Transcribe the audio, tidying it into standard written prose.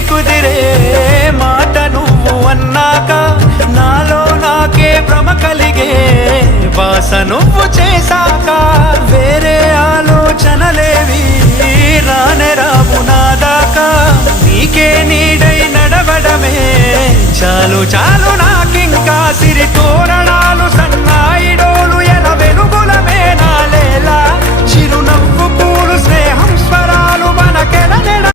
కుదిరే మాట నువ్వు అన్నాక నాలో నాకే భ్రమ కలిగే వాస నువ్వు చేశాక వేరే ఆలోచనలేవి రానే రావు నా దాకా నీకే నీడై నడవడమే చాలు చాలు